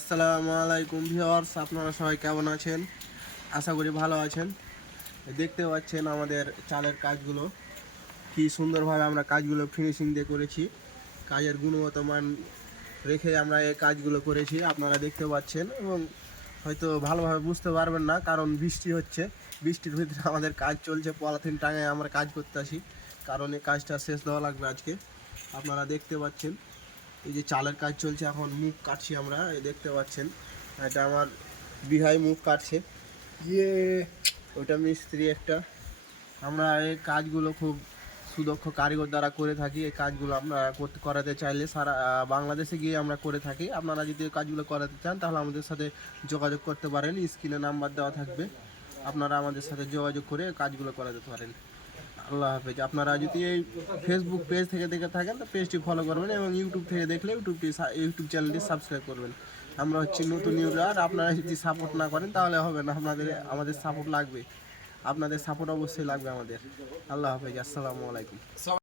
আসসালামু আলাইকুম ভিউয়ার্স, আপনারা সবাই কেমন আছেন? আশা করি ভালো আছেন। দেখতে পাচ্ছেন আমাদের চালের কাজগুলো কি সুন্দরভাবে আমরা কাজগুলো ফিনিশিং দিয়ে করেছি। কাজের গুণগত মান রেখে আমরা এই কাজগুলো করেছি, আপনারা দেখতে পাচ্ছেন। এবং হয়তো ভালোভাবে বুঝতে পারবেন না, কারণ বৃষ্টি হচ্ছে। বৃষ্টির ভিতরে আমাদের কাজ চলছে, পলিথিন টাঙায় আমরা কাজ করতে আসি, কারণ এই কাজটা শেষ দেওয়া লাগবে আজকে। আপনারা দেখতে পাচ্ছেন এই যে চালের কাজ চলছে, এখন মুখ কাটছি আমরা, এই দেখতে পাচ্ছেন। এটা আমার বিহাই মুখ কাটছে, ইয়ে ওইটা মিস্ত্রি একটা। আমরা এই কাজগুলো খুব সুদক্ষ কারিগর দ্বারা করে থাকি। এই কাজগুলো আমরা করাতে চাইলে সারা বাংলাদেশে গিয়ে আমরা করে থাকি। আপনারা যদি এই কাজগুলো করাতে চান তাহলে আমাদের সাথে যোগাযোগ করতে পারেন, স্ক্রিনে নাম্বার দেওয়া থাকবে, আপনারা আমাদের সাথে যোগাযোগ করে কাজগুলো করাতে পারেন। আল্লাহ হাফেজ। আপনারা যদি এই ফেসবুক পেজ থেকে দেখে থাকেন তো পেজটি ফলো করবেন, এবং ইউটিউব থেকে দেখলে ইউটিউব চ্যানেলটি সাবস্ক্রাইব করবেন। আমরা হচ্ছে নতুন ইউজার, আপনারা যদি সাপোর্ট না করেন তাহলে হবে না। আমাদের সাপোর্ট লাগবে, আপনাদের সাপোর্ট অবশ্যই লাগবে আমাদের। আল্লাহ হাফেজ, আসসালামু আলাইকুম।